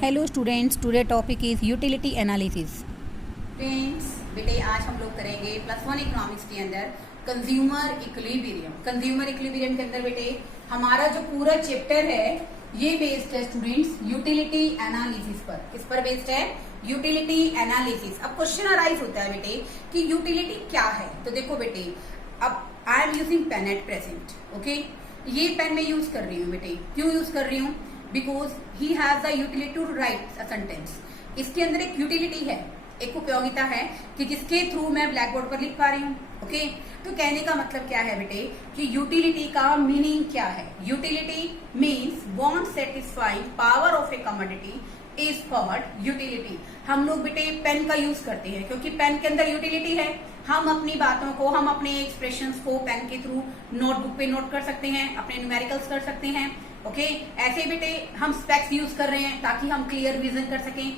Hello students, today topic is utility analysis. Friends बेटे आज हम लोग करेंगे +1 इकोनॉमिक्स के अंदर कंज्यूमर इक्विलिब्रियम। कंज्यूमर इक्विलिब्रियम के अंदर बेटे हमारा जो पूरा चैप्टर है ये बेस्ड है स्टूडेंट्स यूटिलिटी एनालिसिस पर। किस पर बेस्ड है? Utility analysis. अब क्वेश्चन अराइज होता है बेटे कि यूटिलिटी क्या है। तो देखो बेटे, अब I am using pen at present, okay. ये पेन मैं यूज कर रही हूँ बेटे। क्यों यूज कर रही हूँ? Because he has the utility to write a sentence. इसके अंदर एक यूटिलिटी है, एक उपयोगिता है कि जिसके थ्रू मैं ब्लैक बोर्ड पर लिख पा रही हूँ, ओके। तो कहने का मतलब क्या है बेटे कि यूटिलिटी का मीनिंग क्या है? Utility means want satisfying power of a commodity is called utility. हम लोग बेटे पेन का यूज करते हैं क्योंकि पेन के अंदर यूटिलिटी है। हम अपनी बातों को, हम अपने एक्सप्रेशंस को पेन के थ्रू नोटबुक पे नोट कर सकते हैं, अपने न्यूमेरिकल्स कर सकते हैं, ओके। ऐसे बेटे हम स्पेक्स यूज कर रहे हैं ताकि हम क्लियर विजन कर सकें,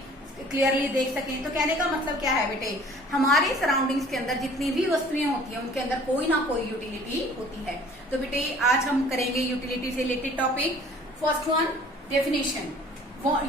क्लियरली देख सकें। तो कहने का मतलब क्या है बेटे, हमारे सराउंडिंग्स के अंदर जितनी भी वस्तुएं होती हैं उनके अंदर कोई ना कोई यूटिलिटी होती है। तो बेटे आज हम करेंगे यूटिलिटी से related topic. First one, definition.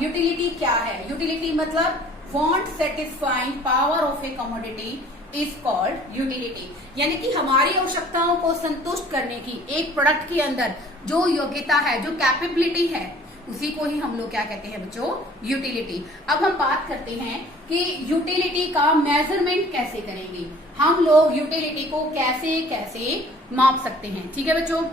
Utility क्या है? यूटिलिटी मतलब want satisfying power of a commodity is called utility. यानी कि हमारी आवश्यकताओं को संतुष्ट करने की एक प्रोडक्ट के अंदर जो योग्यता है, जो कैपेबिलिटी है, उसी को ही हम लोग क्या कहते हैं बच्चों? यूटिलिटी। अब हम बात करते हैं कि यूटिलिटी का मेजरमेंट कैसे करेंगे। हम लोग यूटिलिटी को कैसे कैसे माप सकते हैं, ठीक है बच्चों।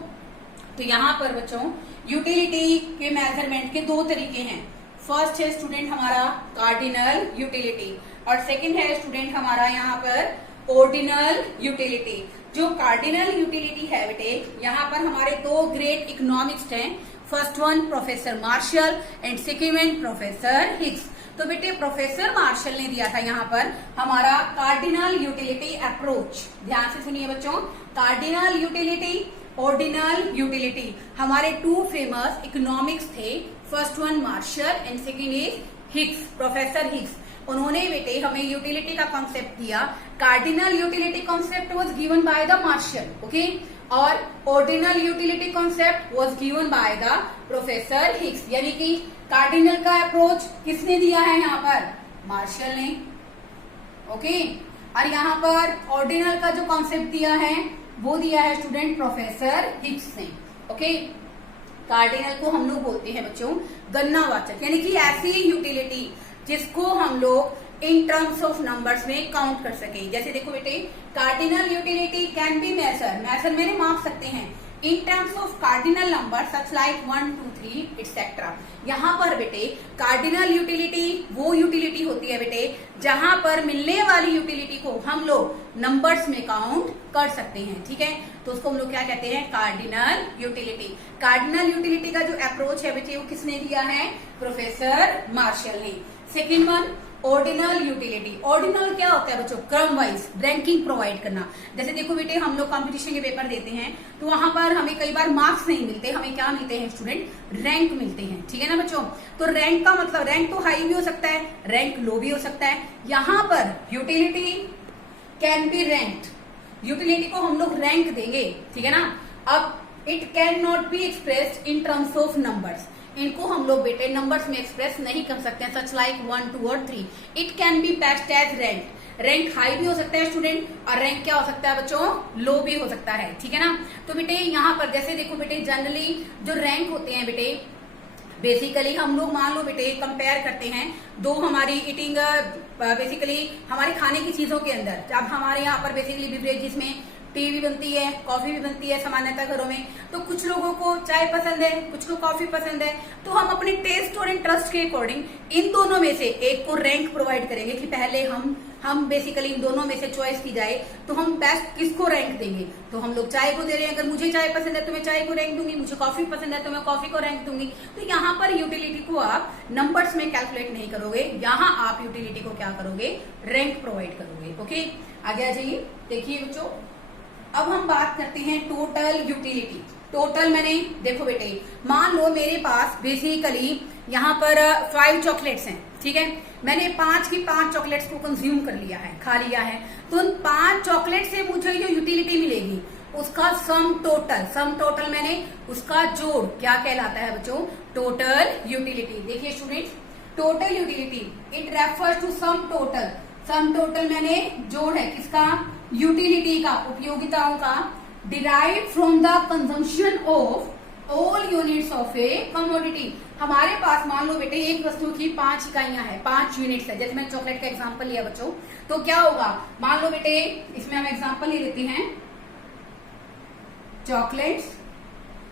तो यहाँ पर बच्चों यूटिलिटी के मेजरमेंट के दो तरीके हैं। फर्स्ट है स्टूडेंट हमारा कार्डिनल यूटिलिटी और सेकंड है स्टूडेंट हमारा यहाँ पर ऑर्डिनल यूटिलिटी। जो कार्डिनल यूटिलिटी है बेटे, यहाँ पर हमारे दो ग्रेट इकोनॉमिस्ट हैं। First one professor martial and second one professor Higgs. तो बेटे प्रोफेसर मार्शल ने दिया था यहाँ पर हमारा कार्डिनल यूटिलिटी अप्रोच। ध्यान से सुनिए बच्चों, कार्डिनल यूटिलिटी, ऑर्डिनल यूटिलिटी। हमारे टू फेमस इकोनॉमिक्स थे, first one Marshall and second is Higgs, professor Higgs. उन्होंने बेटे हमें यूटिलिटी का कॉन्सेप्ट दिया। Cardinal utility concept was given by the Marshall, okay, और ordinal utility concept was given by the professor Higgs. यानी कि cardinal का अप्रोच किसने दिया है? यहाँ पर मार्शल ने, ओके। और यहाँ पर ऑर्डिनल का जो कॉन्सेप्ट दिया है वो दिया है स्टूडेंट प्रोफेसर हिग्स ने, ओके। कार्डिनल को हम लोग बोलते हैं बच्चों गणनावाचक, यानी कि ऐसी यूटिलिटी जिसको हम लोग इन टर्म्स ऑफ नंबर्स में काउंट कर सके। जैसे देखो बेटे, cardinal utility can be measure, measure मैंने माप सकते हैं in terms of cardinal number such like 1 2 3 etcetera. यहाँ पर बेटे कार्डिनल यूटिलिटी वो यूटिलिटी होती है बेटे जहां पर मिलने वाली यूटिलिटी को हम लोग नंबर्स में काउंट कर सकते हैं, ठीक है। तो उसको हम लोग क्या कहते हैं? Cardinal utility. कार्डिनल यूटिलिटी का जो अप्रोच है बेटे वो किसने दिया है? प्रोफेसर मार्शल ने। Second one ordinal utility. Ordinal क्या होता है बच्चों? क्रम वाइज रैंकिंग प्रोवाइड करना। जैसे देखो बेटे हम लोग कंपटीशन के पेपर देते हैं तो वहां पर हमें कई बार मार्क्स नहीं मिलते, हमें क्या मिलते हैं स्टूडेंट? रैंक मिलते हैं, ठीक है ना बच्चों। तो रैंक का मतलब रैंक तो हाई भी हो सकता है, रैंक लो भी हो सकता है। यहाँ पर utility can B ranked, utility को हम लोग रैंक देंगे, ठीक है ना। अब it can not be expressed in terms of numbers, इनको हम लोग बेटे नंबर्स में एक्सप्रेस नहीं कर सकते हैं, सच लाइक 1 2 और 3। It can be best as rank. Rank high भी हो सकता है स्टूडेंट और रैंक क्या हो सकता है बच्चों? लो भी हो सकता है, ठीक है ना। तो बेटे यहाँ पर जैसे देखो बेटे जनरली जो रैंक होते हैं बेटे बेसिकली हम लोग मान लो बेटे कंपेयर करते हैं दो हमारी ईटिंग बेसिकली हमारे खाने की चीजों के अंदर। अब हमारे यहाँ पर बेसिकली बिवरेजेस में टी भी बनती है, कॉफी भी बनती है सामान्यतः घरों में। तो कुछ लोगों को चाय पसंद है, कुछ को कॉफी पसंद है। तो हम अपने टेस्ट और इंटरेस्ट के अकॉर्डिंग इन दोनों में से एक को रैंक प्रोवाइड करेंगे कि पहले हम बेसिकली इन दोनों में से चॉइस की जाए तो हम बेस्ट किसको रैंक देंगे। तो हम लोग चाय को दे रहे हैं, अगर मुझे चाय पसंद है तो मैं चाय को रैंक दूंगी, मुझे कॉफी पसंद है तो मैं कॉफी को रैंक दूंगी। तो यहाँ पर यूटिलिटी को आप नंबर्स में कैलकुलेट नहीं करोगे, यहाँ आप यूटिलिटी को क्या करोगे? रैंक प्रोवाइड करोगे, ओके। आगे आ जाइए, देखिए बच्चों अब हम बात करते हैं टोटल यूटिलिटी। टोटल मैंने देखो बेटे मान लो मेरे पास बेसिकली यहाँ पर 5 चॉकलेट्स हैं, ठीक है। मैंने 5 की 5 चॉकलेट्स को कंज्यूम कर लिया है, खा लिया है। तो उन 5 चॉकलेट से मुझे जो यूटिलिटी मिलेगी उसका सम टोटल मैंने उसका जोड़ क्या कहलाता है बच्चों? Total utility. देखिए students total utility it refers to sum total, sum total मैंने जोड़ है किसका, यूटिलिटी का, उपयोगिताओं का, derive from the consumption of all units of a commodity. हमारे पास मान लो बेटे एक वस्तु की 5 इकाइयां है, 5 यूनिट्स है, जैसे मैंने चॉकलेट का एग्जांपल लिया बच्चों, तो क्या होगा, मान लो बेटे इसमें हम एग्जांपल ले लेते हैं चॉकलेट्स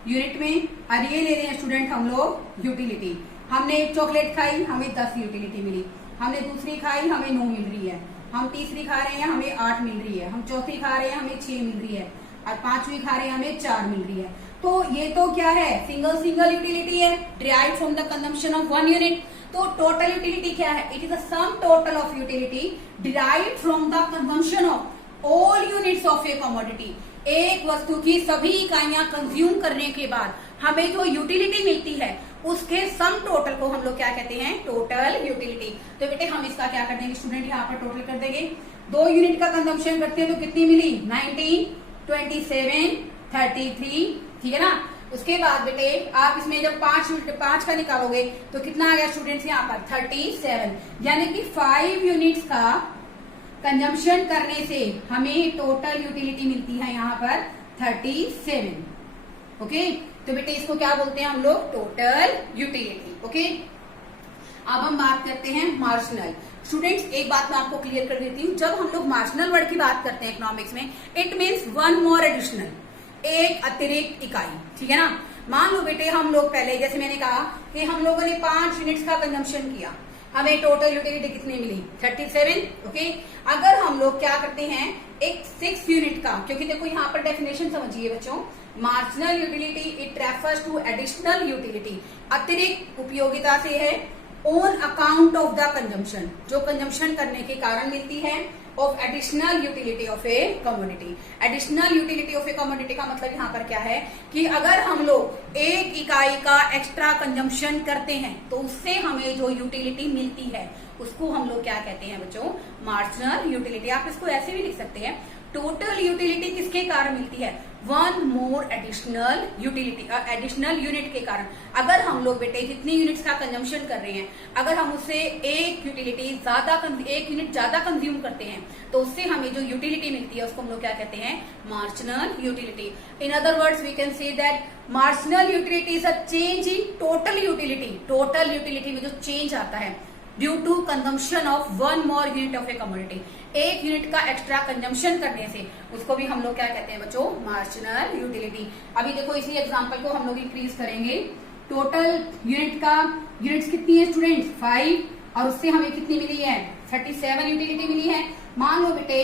यूनिट में, और ये ले रहे हैं स्टूडेंट हम लोग यूटिलिटी। हमने एक चॉकलेट खाई, हमें 10 यूटिलिटी मिली, हमने दूसरी खाई, हमें 9 मिल रही है, हम तीसरी खा रहे हैं, हमें 8 मिल रही है, हम चौथी खा रहे हैं, हमें 6 मिल रही है, और 5वीं खा रहे हैं, हमें 4 मिल रही है। तो ये तो क्या है, सिंगल सिंगल यूटिलिटी है, derived from the consumption of 1 unit. तो टोटल यूटिलिटी क्या है, it is the sum total of utility derived from the consumption of all units of a commodity. एक वस्तु की सभी इकाइयां कंज्यूम करने के बाद हमें जो यूटिलिटी मिलती है उसके सम टोटल को हम लोग क्या कहते हैं, टोटल यूटिलिटी। तो बेटे हम इसका क्या कर देंगे स्टूडेंट, यहाँ पर टोटल कर देंगे। 2 यूनिट का कंजम्पशन करते हैं तो कितनी मिली, 19, 27, 33, ठीक है ना। उसके बाद बेटे आप इसमें जब 5 का निकालोगे तो कितना आ गया स्टूडेंट्स यहाँ पर 37, यानी कि 5 यूनिट्स का कंजम्पशन करने से हमें टोटल यूटिलिटी मिलती है यहाँ पर 37। ओके, तो बेटे इसको क्या बोलते हैं हम लोग, टोटल यूटिलिटी। ओके, अब हम बात करते हैं मार्जिनल। स्टूडेंट्स एक बात मैं आपको क्लियर कर देती हूँ, जब हम लोग मार्जिनल वर्ड की बात करते हैं इकोनॉमिक्स में, इट मीन्स 1 मोर एडिशनल, एक अतिरिक्त इकाई, ठीक है ना। मान लो बेटे हम लोग पहले, जैसे मैंने कहा कि हम लोगों ने 5 यूनिट्स का कंजम्पशन किया, हमें टोटल यूटिलिटी कितनी मिली, 37। ओके, अगर हम लोग क्या करते हैं एक 6 यूनिट का, क्योंकि देखो यहाँ पर डेफिनेशन समझिए बच्चों, marginal utility it refers to additional utility, अतिरिक्त उपयोगिता से है, on account of the consumption, जो कंजम्पशन करने के कारण मिलती है, of additional utility of a commodity. Additional utility of a commodity का मतलब यहाँ पर क्या है कि अगर हम लोग एक इकाई का एक्स्ट्रा कंजम्पशन करते हैं तो उससे हमें जो यूटिलिटी मिलती है उसको हम लोग क्या कहते हैं बच्चों, मार्जिनल यूटिलिटी। आप इसको ऐसे भी लिख सकते हैं, टोटल यूटिलिटी किसके कारण मिलती है, 1 more additional utility, additional unit के कारण। अगर हम लोग बेटे जितनी यूनिट्स का कंजम्पशन कर रहे हैं, अगर हम उससे एक यूनिट ज्यादा कंज्यूम करते हैं तो उससे हमें जो यूटिलिटी मिलती है उसको हम लोग क्या कहते हैं, marginal utility. In other words we can say that marginal utility is a change in total utility. Total utility में जो चेंज आता है due to consumption of 1 more unit of a commodity, एक यूनिट का एक्स्ट्रा कंजम्पशन करने से उसको भी हम लोग क्या कहते हैं बच्चों, मार्जिनल यूटिलिटी। अभी देखो इसी एग्जांपल को हम लोग इंक्रीज करेंगे, टोटल यूनिट्स कितनी है स्टूडेंट्स, 5, और उससे हमें कितनी मिली है, 37 यूटिलिटी मिली है। मान लो बेटे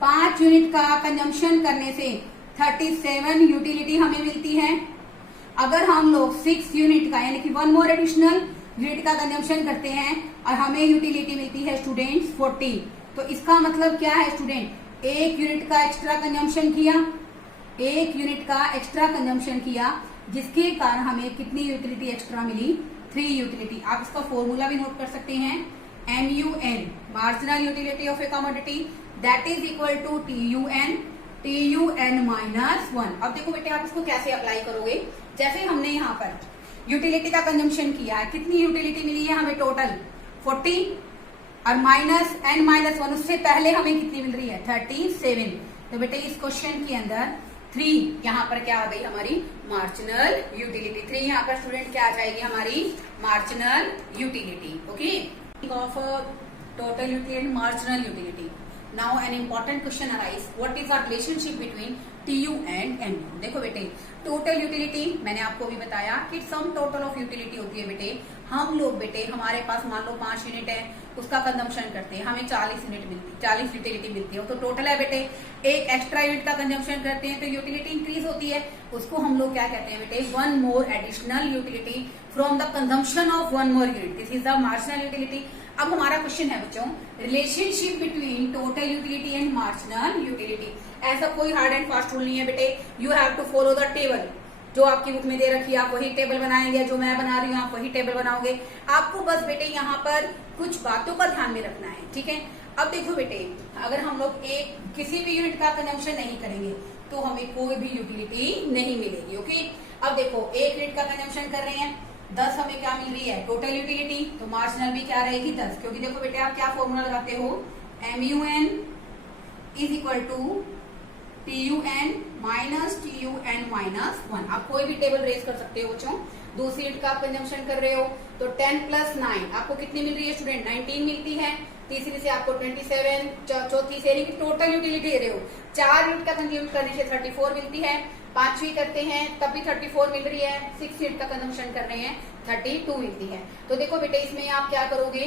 5 यूनिट का कंजम्पशन करने से 37 यूटिलिटी हमें मिलती है। अगर हम लोग 6 यूनिट का यानी कि 1 मोर एडिशनल यूनिट का कंजम्पशन करते हैं और हमें यूटिलिटी मिलती है स्टूडेंट्स 40, तो इसका मतलब क्या है स्टूडेंट, एक यूनिट का एक्स्ट्रा कंजम्पशन किया, एक यूनिट का एक्स्ट्रा कंजम्पशन किया जिसके कारण हमें कितनी यूटिलिटी एक्स्ट्रा मिली, 3 यूटिलिटी। आप इसका फॉर्मूला भी नोट कर सकते हैं, MUN marginal utility of a commodity that is equal to TUN minus 1। अब देखो बेटे आप इसको कैसे अप्लाई करोगे, जैसे हमने यहाँ पर यूटिलिटी का कंजम्पशन किया है, कितनी यूटिलिटी मिली है हमें टोटल 40, और माइनस n-1 उससे पहले हमें कितनी मिल रही है 37। तो बेटे इस क्वेश्चन के अंदर 3 यहाँ पर क्या आ गई हमारी मार्जिनल यूटिलिटी, 3 यहाँ पर स्टूडेंट क्या आ जाएगी हमारी marginal utility. Okay, of total utility and marginal utility. Now an important question arise, what is the relationship between TU and MU। देखो बेटे टोटल यूटिलिटी मैंने आपको भी बताया कि सम टोटल ऑफ यूटिलिटी होती है बेटे। हम लोग बेटे हमारे पास मान लो 5 यूनिट है, उसका कंजम्पशन करते हैं, हमें 40 यूटिलिटी मिलती है, तो टोटल है बेटे। एक एक्स्ट्रा यूनिट का कंजम्पशन करते हैं तो यूटिलिटी इंक्रीज होती है, उसको हम लोग क्या कहते हैं बेटे, 1 more additional utility from the consumption of 1 more unit, this is the marginal utility. अब हमारा क्वेश्चन है बच्चों, relationship between total utility and marginal utility. ऐसा कोई हार्ड एंड फास्ट रूल नहीं है बेटे, you have to follow the table जो आपकी बुक में दे रखी है, आप वही टेबल बनाएंगे, जो मैं बना रही हूँ आप वही टेबल बनाओगे। आपको बस बेटे यहाँ पर कुछ बातों का ध्यान में रखना है, ठीक है। अब देखो बेटे अगर हम लोग किसी भी यूनिट का कंजम्पशन नहीं करेंगे तो हमें कोई भी यूटिलिटी नहीं मिलेगी। ओके, अब देखो 1 यूनिट का कंजम्पशन कर रहे हैं, 10 हमें क्या मिल रही है टोटल यूटिलिटी, तो मार्जिनल भी क्या रहेगी 10, क्योंकि देखो बेटे आप क्या फॉर्मूला लगाते हो, MUN is equal to TUN minus TUN minus 1। आप कोई भी टेबल रेज कर सकते हो बच्चों। दूसरी यूनिट का आप कंजम्पशन कर रहे हो तो 10 + 9 आपको कितनी मिल रही है स्टूडेंट, 19 मिलती है। तीसरी से आपको 27, चौथी से टोटल यूटिलिटी दे रहे हो, 4 यूनिट का कंज्यूम करने से 34 मिलती है। पांचवी करते हैं तब भी 34 मिल रही है। 6 यूनिट का कंजम्पशन कर रहे हैं 32 मिलती है। तो देखो बेटे इसमें आप क्या करोगे,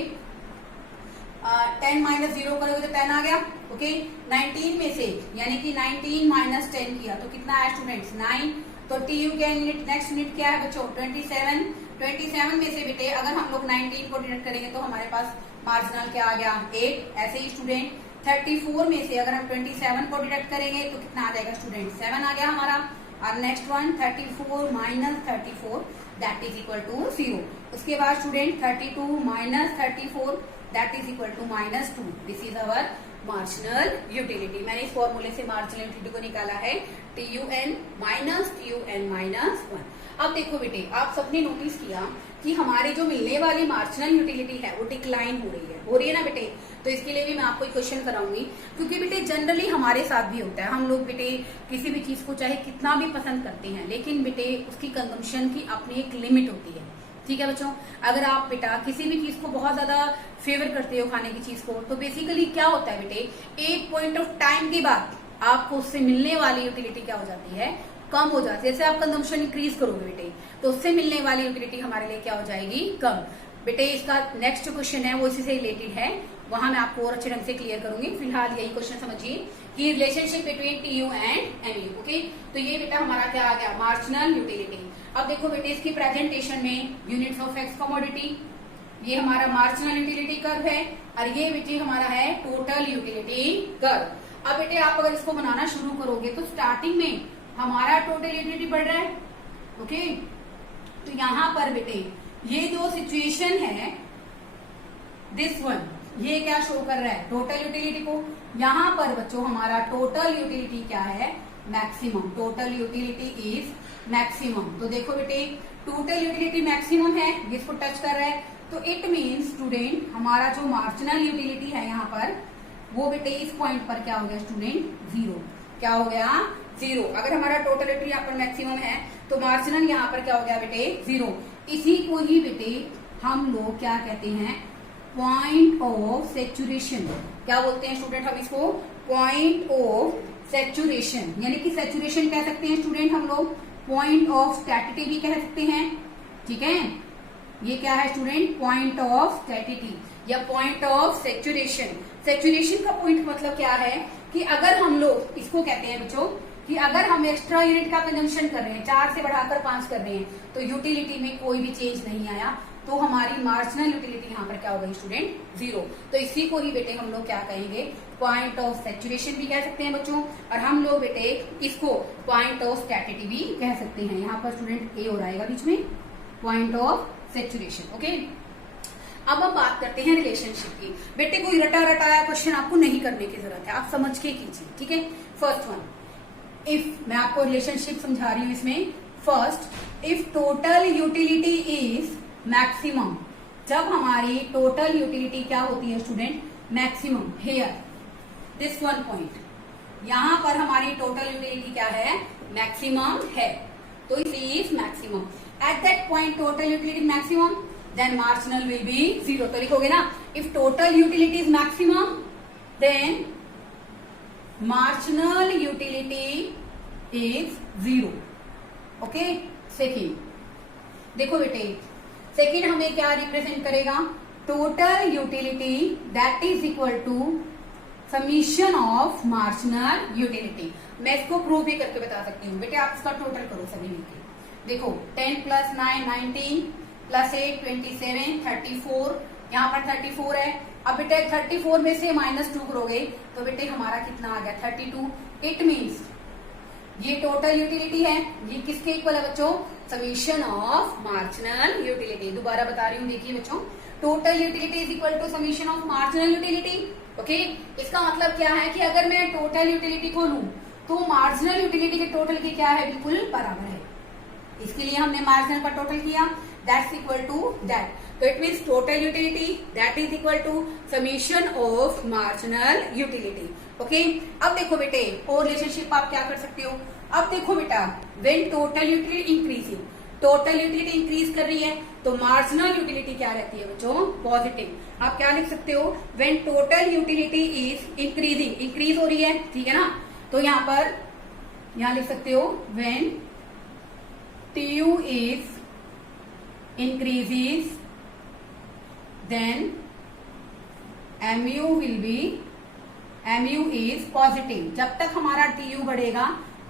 10 - 0 करोगे तो 10 आ गया। ओके 19 में से यानी कि 19 - 10 किया तो कितना है स्टूडेंट्स 9। तो TU के नेक्स्ट यूनिट क्या है बच्चों 27। 27 में से बेटे अगर हम लोग 19 को डिडक्ट करेंगे तो हमारे पास मार्जिनल क्या आ गया 8। ऐसे ही स्टूडेंट 34 में से अगर हम 27 को डिडक्ट करेंगे तो कितना आ जाएगा स्टूडेंट 7 आ गया हमारा। और next one 34 - 34 that is equal to 0। उसके बाद student 32 - 34 that is equal to -2। This is our marginal utility. मैंने इस फॉर्मूले से मार्जिनल यूटिलिटी को निकाला है TUN माइनस TUN माइनस 1। अब देखो बेटे आप सबने नोटिस किया कि हमारी जो मिलने वाली मार्जिनल यूटिलिटी है वो डिक्लाइन हो रही है ना बेटे। तो इसके लिए भी मैं आपको एक क्वेश्चन कराऊंगी, क्योंकि बेटे जनरली हमारे साथ भी होता है। हम लोग बेटे किसी भी चीज को चाहे कितना भी पसंद करते हैं, लेकिन बेटे उसकी कंजम्पशन की अपनी एक लिमिट होती है। ठीक है बच्चों, अगर आप बेटा किसी भी चीज को बहुत ज्यादा फेवर करते हो खाने की चीज को, तो बेसिकली क्या होता है बेटे एक पॉइंट ऑफ टाइम के बाद आपको उससे मिलने वाली यूटिलिटी क्या हो जाती है, कम हो जाती है। जैसे आप कंजम्पशन इंक्रीज करोगे बेटे तो उससे मिलने वाली यूटिलिटी हमारे लिए क्या हो जाएगी, कम। बेटे इसका नेक्स्ट जो क्वेश्चन है वो इसी से रिलेटेड है, वहां मैं आपको और अच्छे ढंग से क्लियर करूंगी। फिलहाल यही क्वेश्चन समझिए कि relationship between TU and MU। Okay तो ये बेटा हमारा क्या आ गया मार्जिनल यूटिलिटी। अब देखो बेटे इसकी प्रेजेंटेशन में यूनिट्स ऑफ एक्स कमोडिटी, ये हमारा मार्जिनल यूटिलिटी कर्व है, और ये बेटे हमारा है टोटल यूटिलिटी कर्व। अब बेटे आप अगर इसको बनाना शुरू करोगे तो स्टार्टिंग में हमारा टोटल यूटिलिटी बढ़ रहा है। ओके तो यहां पर बेटे ये जो सिचुएशन है दिस वन, ये क्या शो कर रहा है टोटल यूटिलिटी को। यहां पर बच्चों हमारा टोटल यूटिलिटी क्या है, maximum. Total utility is maximum. तो देखो बेटे टोटल यूटिलिटी मैक्सिमम है, जिसको टच कर रहा है, तो इट मीन स्टूडेंट हमारा जो मार्जिनल यूटिलिटी है यहाँ पर वो बेटे इस पॉइंट पर क्या हो गया स्टूडेंट 0। क्या हो गया 0। अगर हमारा टोटल यूटिलिटी यहाँ पर मैक्सिमम है तो मार्जिनल यहाँ पर क्या हो गया बेटे 0। इसी को ही बेटे हम लोग क्या कहते हैं, पॉइंट ऑफ सेचुरेशन। क्या बोलते हैं स्टूडेंट हम इसको, पॉइंट ऑफ सेचुरेशन। यानी कि सेचुरेशन कह सकते हैं स्टूडेंट हम लोग, पॉइंट ऑफ स्टैटिटी भी कह सकते हैं। ठीक है, ये क्या है स्टूडेंट, पॉइंट ऑफ स्टैटिटी या पॉइंट ऑफ सेचुरेशन। सेचुरेशन का पॉइंट मतलब क्या है कि अगर हम लोग इसको कहते हैं बच्चों कि अगर हम एक्स्ट्रा यूनिट का कंजम्पशन कर रहे हैं, 4 से बढ़ाकर 5 कर रहे हैं, तो यूटिलिटी में कोई भी चेंज नहीं आया, तो हमारी मार्जिनल यूटिलिटी यहाँ पर क्या हो गई स्टूडेंट 0। तो इसी को ही बेटे हम लोग क्या कहेंगे, पॉइंट ऑफ सेचुरेशन भी कह सकते हैं बच्चों, और हम लोग बेटे इसको पॉइंट ऑफ स्टैटिटी भी कह सकते हैं। यहाँ पर स्टूडेंट ए और आएगा बीच में, पॉइंट ऑफ सेचुरेशन। ओके अब हम बात करते हैं रिलेशनशिप की। बेटे कोई रटा रटाया क्वेश्चन आपको नहीं करने की जरूरत है, आप समझ के कीजिए। ठीक है, फर्स्ट वन, इफ मैं आपको रिलेशनशिप समझा रही हूं इसमें। First, if total utility is maximum, जब हमारी टोटल यूटिलिटी क्या होती है student, maximum. Here this one point, यहां पर हमारी टोटल यूटिलिटी क्या है, मैक्सिमम है, तो it is maximum. At that point total utility maximum, then marginal will be 0। तो लिखोगे ना, if total utility is maximum then marginal utility is 0। Okay second, देखो बेटे सेकेंड हमें क्या रिप्रेजेंट करेगा, total utility that is equal to summation of marginal utility. मैं इसको प्रूव भी करके बता सकती हूँ बेटे, आप इसका टोटल करो सभी मिलकर। देखो 10 + 9 19 + 8 27 34, यहाँ पर 34 है। अब बेटे 34 में से -2 करोगे तो बेटे हमारा कितना आ गया 32। इट मीन्स ये टोटल यूटिलिटी है, ये किसके इक्वल है बच्चों, समीशन ऑफ मार्जिनल यूटिलिटी। दोबारा बता रही हूँ, देखिए बच्चों, total utility is equal to summation of marginal utility. Okay इसका मतलब क्या है कि अगर मैं टोटल यूटिलिटी को लूं तो मार्जिनल यूटिलिटी के टोटल की क्या है, बिल्कुल बराबर है। इसके लिए हमने मार्जिनल का टोटल किया, दैट्स इक्वल टू दैट। तो it means total utility that is equal to summation of marginal utility. Okay, अब देखो बेटे और रिलेशनशिप आप क्या कर सकते हो। अब देखो बेटा, when total utility increasing, total utility increase कर रही है तो मार्जिनल यूटिलिटी क्या रहती है बच्चों, पॉजिटिव। आप क्या लिख सकते हो, when total utility is increasing, increase हो रही है, ठीक है ना। तो यहां लिख सकते हो when TU is increases then MU will be, MU is positive. जब तक हमारा TU बढ़ेगा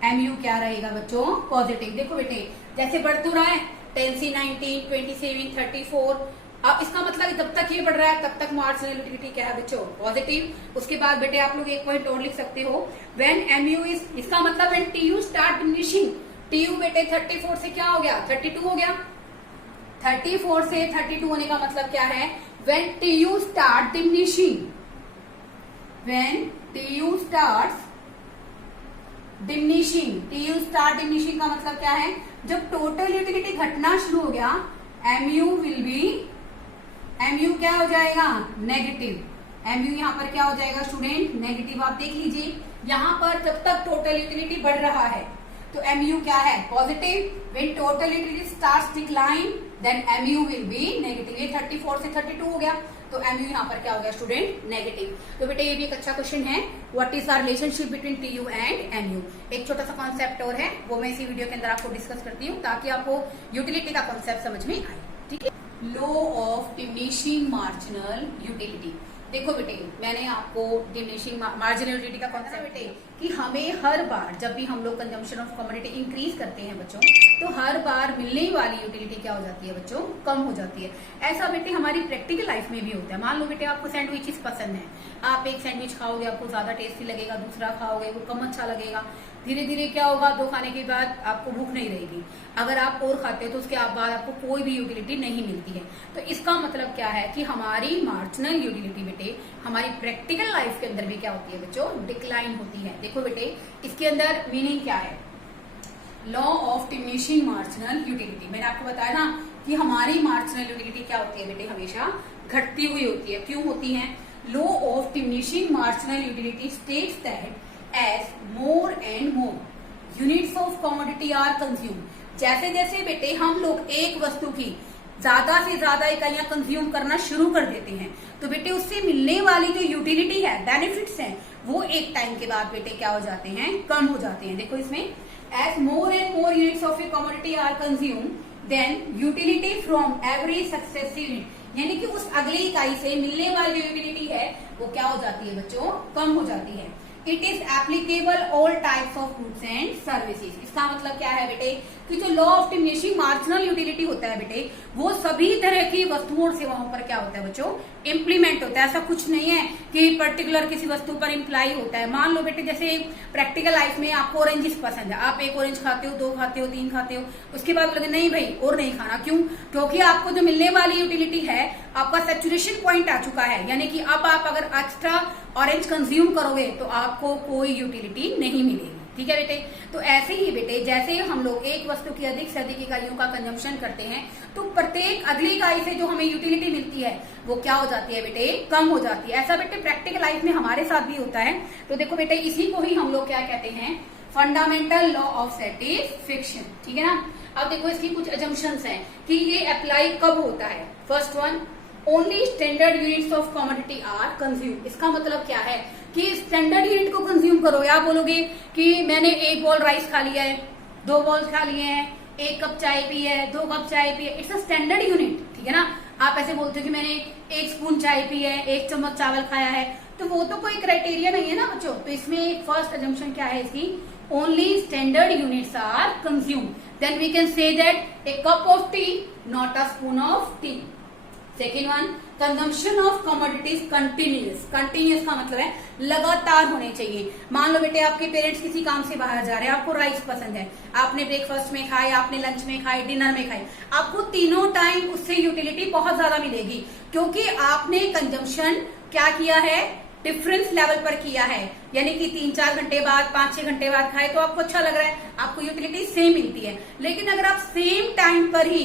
MU क्या रहेगा बच्चों, पॉजिटिव। देखो बेटे जैसे बढ़ तो रहा है 10C 19 27 34, अब इसका मतलब जब तक ये बढ़ रहा है तब तक मार्जिनल यूटिलिटी क्या है बच्चों, पॉजिटिव। उसके बाद बेटे आप लोग एक पॉइंट और लिख सकते हो, व्हेन MU इज, इसका मतलब when TU start diminishing. TU बेटे 34 से क्या हो गया, 32 हो गया। 34 से 32 होने का मतलब क्या है, when TU start diminishing, when TU start diminishing, TU start diminishing का मतलब क्या है, जब टोटल यूटिलिटी घटना शुरू हो गया MU विल बी, MU क्या हो जाएगा, नेगेटिव। MU यहाँ पर क्या हो जाएगा स्टूडेंट, नेगेटिव। आप देख लीजिए यहाँ पर जब तक टोटल यूटिलिटी बढ़ रहा है तो MU क्या है, positive. When total utility starts decline then MU will be negative. ये 34 से 32 हो गया तो MU यहाँ पर क्या हो गया स्टूडेंट, नेगेटिव। तो बेटे ये भी एक अच्छा क्वेश्चन है, what is the relationship between TU and MU। एक छोटा सा कॉन्सेप्ट और है, वो मैं इसी वीडियो के अंदर आपको डिस्कस करती हूँ ताकि आपको यूटिलिटी का कॉन्सेप्ट समझ में आए, ठीक है। Law of diminishing marginal utility. देखो बेटे मैंने आपको डिमिनिशिंग मार्जिनल यूटिलिटी का कॉन्सेप्ट बेटे कि हमें हर बार जब भी हम लोग कंजम्पशन ऑफ कमोडिटी इंक्रीज करते हैं बच्चों, तो हर बार मिलने वाली यूटिलिटी क्या हो जाती है बच्चों, कम हो जाती है। ऐसा बेटे हमारी प्रैक्टिकल लाइफ में भी होता है। मान लो बेटे आपको सैंडविचेस पसंद है, आप एक सैंडविच खाओगे आपको ज्यादा टेस्टी लगेगा, दूसरा खाओगे वो कम अच्छा लगेगा। धीरे धीरे क्या होगा, दो खाने के बाद आपको भूख नहीं रहेगी। अगर आप और खाते हो तो उसके बाद आपको कोई भी यूटिलिटी नहीं मिलती है। तो इसका मतलब क्या है कि हमारी मार्जिनल यूटिलिटी बेटे हमारी प्रैक्टिकल लाइफ के अंदर भी क्या होती है बच्चों, डिक्लाइन होती है। देखो बेटे इसके अंदर मीनिंग क्या है, law of diminishing marginal utility. मैंने आपको बताया ना कि हमारी मार्जिनल यूटिलिटी क्या होती है बेटे, हमेशा घटती हुई होती है। क्यों होती है, law of diminishing marginal utility states that as more and more units of commodity are consumed, जैसे जैसे बेटे हम लोग एक वस्तु की ज्यादा से ज्यादा इकाइयां कंज्यूम करना शुरू कर देते हैं तो बेटे उससे मिलने वाली जो यूटिलिटी है, बेनिफिट्स हैं, वो एक टाइम के बाद बेटे क्या हो जाते हैं, कम हो जाते हैं। देखो इसमें as more and more units of a commodity are consumed then utility from every successive unit, यानी कि उस अगली इकाई से मिलने वाली जो यूटिलिटी है वो क्या हो जाती है बच्चों, कम हो जाती है। It is applicable all types of goods and services. इसका मतलब क्या है बेटे कि जो law of diminishing marginal utility होता है बेटे वो सभी तरह की वस्तुओं और सेवाओं पर क्या होता है बच्चों, इम्प्लीमेंट होता है। ऐसा कुछ नहीं है कि पर्टिकुलर किसी वस्तु पर इम्प्लाई होता है। मान लो बेटे जैसे प्रैक्टिकल लाइफ में आपको ऑरेंजेस पसंद है, आप एक ऑरेंज खाते हो, दो खाते हो, तीन खाते हो, उसके बाद लगे नहीं भाई और नहीं खाना। क्यों, क्योंकि आपको जो मिलने वाली यूटिलिटी है आपका सैचुरेशन पॉइंट आ चुका है, यानी कि अब आप अगर एक्स्ट्रा ऑरेंज कंज्यूम करोगे तो आपको कोई यूटिलिटी नहीं मिलेगी। ठीक है बेटे, तो ऐसे ही बेटे जैसे हम लोग एक वस्तु की अधिक से अधिक इकाइयों का कंजम्पशन करते हैं तो प्रत्येक अगली इकाई से जो हमें यूटिलिटी मिलती है वो क्या हो जाती है बेटे, कम हो जाती है। ऐसा बेटे प्रैक्टिकल लाइफ में हमारे साथ भी होता है। तो देखो बेटे इसी को ही हम लोग क्या कहते हैं, फंडामेंटल लॉ ऑफ सैटिस्फैक्शन। ठीक है ना। अब देखो इसकी कुछ अजम्पशंस हैं कि ये अप्लाई कब होता है। First one, only standard units of commodity are consume. इसका मतलब क्या है कि स्टैंडर्ड यूनिट को कंज्यूम करोगे। आप बोलोगे कि मैंने एक बॉल राइस खा लिया है, दो बॉल खा लिए हैं, एक कप चाय पी है, दो कप चाय पी है, इट्स अ स्टैंडर्ड यूनिट। ठीक है ना। आप ऐसे बोलते हो कि मैंने एक स्पून चाय पी है, एक चम्मच चावल खाया है, तो वो तो कोई क्राइटेरिया नहीं है ना बच्चों। तो इसमें एक फर्स्ट अजम्पशन क्या है इसकी, only standard units are consume, then we can say that a cup of tea not a spoon of tea. Second one, consumption of commodities continuous. Continuous का मतलब है लगातार होने चाहिए। मान लो बेटे आपके पेरेंट्स किसी काम से बाहर जा रहे हैं, आपको राइस पसंद है, आपने ब्रेकफास्ट में खाए, आपने लंच में खाए, डिनर में खाए, आपको तीनों टाइम उससे यूटिलिटी बहुत ज्यादा मिलेगी क्योंकि आपने कंजम्पशन क्या किया है, डिफरेंस लेवल पर किया है। यानी कि 3-4 घंटे बाद, 5-6 घंटे बाद खाए तो आपको अच्छा लग रहा है, आपको यूटिलिटी सेम मिलती है। लेकिन अगर आप सेम टाइम पर ही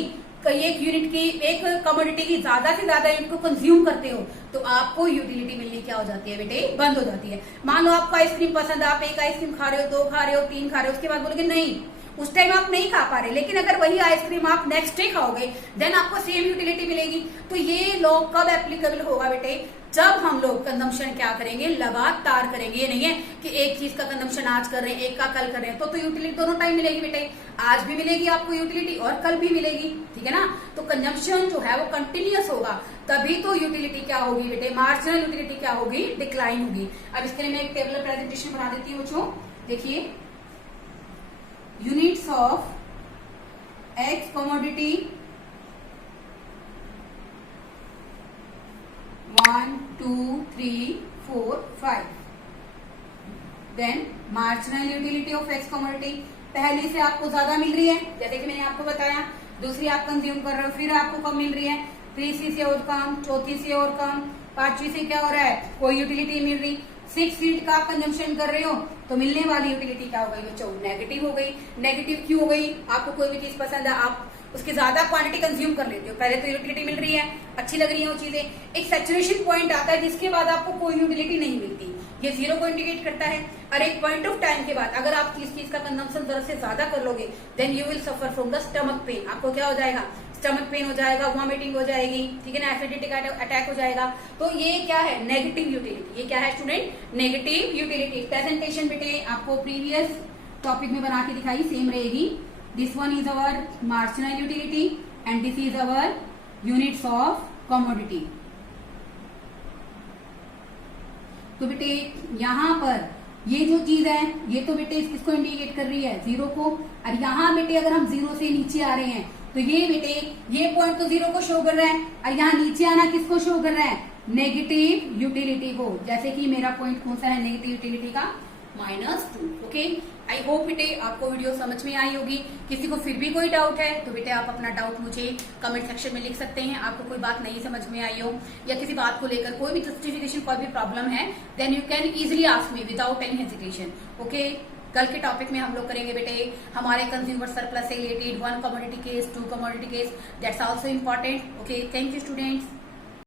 एक यूनिट की, एक कमोडिटी की ज्यादा से ज्यादा यूनिट को कंज्यूम करते हो तो आपको यूटिलिटी मिलनी क्या हो जाती है बेटे, बंद हो जाती है। मान लो आपको आइसक्रीम पसंद है, आप एक आइसक्रीम खा रहे हो, 2 खा रहे हो, 3 खा रहे हो, उसके बाद बोलोगे नहीं, उस टाइम आप नहीं खा पा रहे, लेकिन अगर वही आइसक्रीम आप नेक्स्ट डे खाओगे देन आपको सेम यूटिलिटी मिलेगी। तो ये लॉ कब एप्लीकेबल होगा बेटे, जब हम लोग कंजम्पशन क्या करेंगे, लगातार करेंगे। ये नहीं है कि एक चीज का कंजम्पशन आज कर रहे हैं, एक का कल कर रहे हैं, तो यूटिलिटी दोनों टाइम मिलेगी बेटे, आज भी मिलेगी आपको यूटिलिटी और कल भी मिलेगी, ठीक है ना। तो कंजम्पशन जो है वो कंटिन्यूअस होगा, तभी तो यूटिलिटी क्या होगी बेटे, मार्जिनल यूटिलिटी क्या होगी, डिक्लाइन होगी। अब इसके लिए मैं एक टेबल प्रेजेंटेशन बना देती हूँ बच्चों, देखिए units of X commodity 1 2 3 4 5, then marginal utility of X commodity, पहली से आपको ज्यादा मिल रही है जैसे कि मैंने आपको बताया, दूसरी आप कंज्यूम कर रहे हो, फिर आपको कम मिल रही है, तीसरी से और कम, चौथी से और कम, पांचवी से क्या हो रहा है, कोई यूटिलिटी मिल रही, 6 यूनिट का आप कंजम्पशन कर रहे हो तो मिलने वाली यूटिलिटी क्या हो गई बच्चों, नेगेटिव हो गई। नेगेटिव क्यों हो गई, आपको कोई भी चीज पसंद है, आप उसकी ज्यादा क्वांटिटी कंज्यूम कर लेते हो, पहले तो यूटिलिटी मिल रही है, अच्छी लग रही है वो चीजें, एक सैचुरेशन पॉइंट आता है जिसके बाद आपको कोई यूटिलिटी नहीं मिलती, ये 0 को इंडिकेट करता है। और एक पॉइंट ऑफ टाइम के बाद अगर आप किस चीज का कंजम्पशन जरूरत से ज्यादा कर लोगे then you will suffer from the stomach pain, आपको क्या हो जाएगा, स्टमक पेन हो जाएगा, वॉमिटिंग हो जाएगी, ठीक है ना, एसिडिटी का अटैक हो जाएगा। तो ये क्या है, नेगेटिव यूटिलिटी, ये क्या है स्टूडेंट, नेगेटिव यूटिलिटी। प्रेजेंटेशन बेटे आपको प्रीवियस टॉपिक में बना के दिखाई, सेम रहेगी। This one is our marginal utility and this is our units of commodity. तो बेटे यहाँ पर ये जो चीज है ये तो बेटे किसको इंडिकेट कर रही है, 0 को, और यहाँ बेटे अगर हम 0 से नीचे आ रहे हैं तो ये बेटे ये पॉइंट तो 0 को शो कर रहा है, और यहाँ नीचे आना किसको शो कर रहा है, नेगेटिव यूटिलिटी को, जैसे कि मेरा पॉइंट कौन सा है नेगेटिव यूटिलिटी का, -2। ओके, आई होप बेटे आपको वीडियो समझ में आई होगी। किसी को फिर भी कोई डाउट है तो बेटे आप अपना डाउट मुझे कमेंट सेक्शन में लिख सकते हैं। आपको कोई बात नहीं समझ में आई हो या किसी बात को लेकर कोई भी जस्टिफिकेशन, कोई भी प्रॉब्लम है, then you can easily ask me without any hesitation. Okay, कल के टॉपिक में हम लोग करेंगे बेटे हमारे कंज्यूमर सरप्लस से related 1 commodity case, 2 commodity case, that's also important. Okay, thank you students.